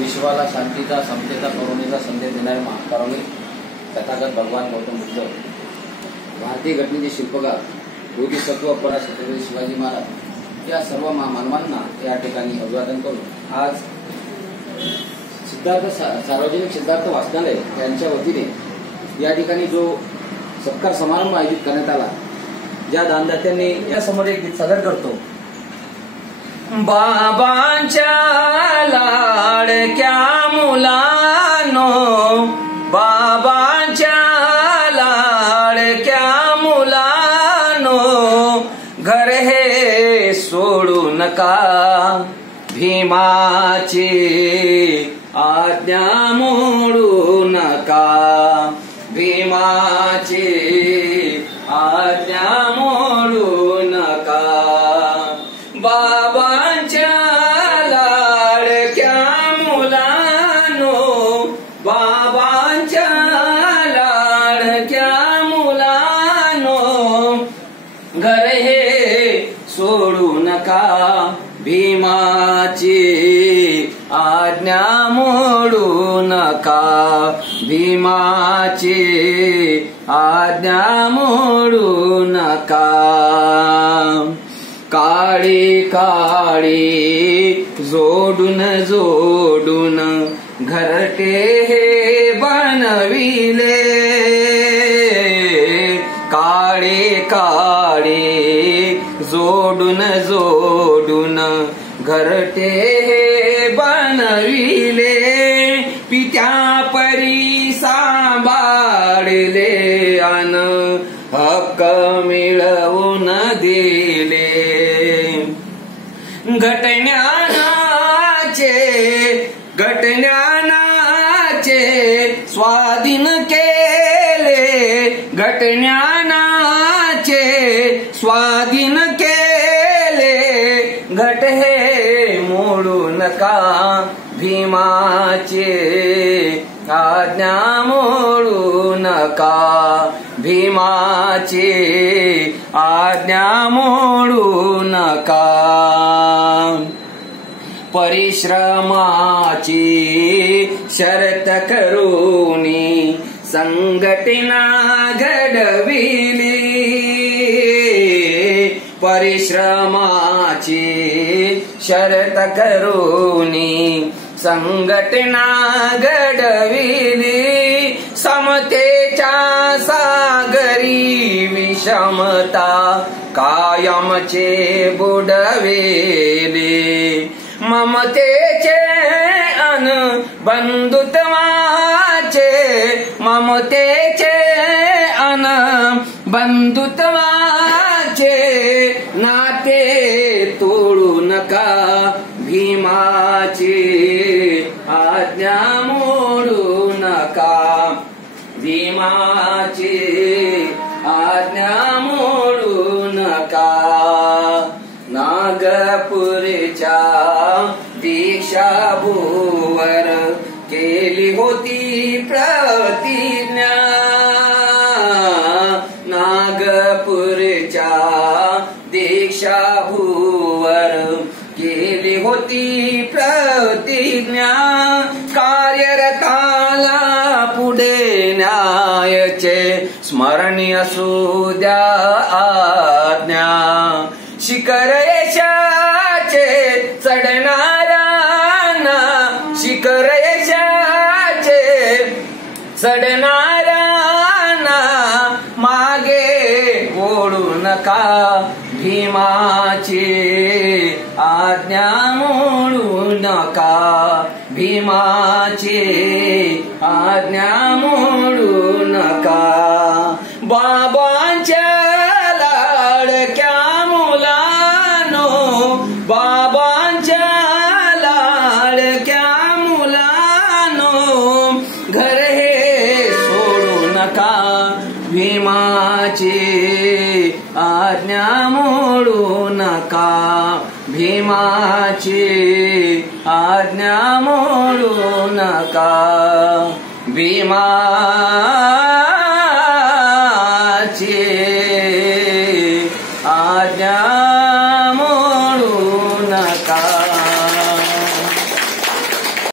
विश्वाला शांतीचा, समतेचा, करुणेचा संदेश देणारे महाकारुणी तथागत भगवान गौतम बुद्ध, भारतीय घटनेचे शिल्पकार बोधिसत्व छत्रपती शिवाजी महाराज या सर्व मानवांना या ठिकाणी अभिवादन करून आज सिद्धार्थ सार्वजनिक सिद्धार्थ वाचनालय यांच्या वतीने या ठिकाणी जो सत्कार समारंभ आयोजित करण्यात आला, ज्या दानदात्यांनी यासमोर एक गीत सादर करतो. बाबांच्या लाडक्या मुलांनो, बाबांच्या लाडक्या मुलांनो, घर हे सोडू नका, भीमाची आज्ञा मोडू नका, भीमाची आज्ञा मोडू नका. बाबांच्या लाडक्या मुलांनो, बाबांच्या लाडक्या मुलांनो, घर हे सोडू नका, भीमाची आज्ञा मोडू नका, भीमाची आज्ञा मोडू नका. काळी काळी जोडून जोडून घरटे हे बनविले, काळी काळी जोडून जोडून घरटे हे बनविले, पित्या परी सांभाळले अन हक्क मिळवून दिले. घटज्ञानाचे स्वाधीन केले, घटज्ञानाचे स्वाधीन केले, घट हे मोडू नका, भीमाचे आज्ञा मोडू नका, भीमाची आज्ञा मोडू नका. परिश्रमाची शर्त करूनी संघटना घडविली, परिश्रमाची शर्त करूनी संघटना घडविली, समतेच्या सागरी विषमता कायमचे बुडविले, ममतेचे अन बंधुत्वाचे, ममतेचे अन बंधुत्वाचे नाते तोडू नका, भीमाची आज्ञा मोडू नका, भीमाची आज्ञा मोडू नका. नागपूरच्या दीक्षाभूवर केली होती प्रतिज्ञा, नागपूरच्या दीक्षाभूवर केली होती प्रतिज्ञा, कार्यरताला पुढे न्यायाचे स्मरणीय असू द्या आज्ञा, शिखर यशाचे चढणाऱ्यांना, शिखर यशाचे चढणाऱ्यांना मागे ओढू नका, भीमाची आज्ञा मोडू नका, भीमाची आज्ञा मोडू नका. बाबांच्या लाडक्या मुलांनो, बाबांच्या लाडक्या मुलांनो, घर हे सोडू नका, भीमाची आज्ञा मोडू नका, भीमाची आज्ञा मोडू नका, भीमा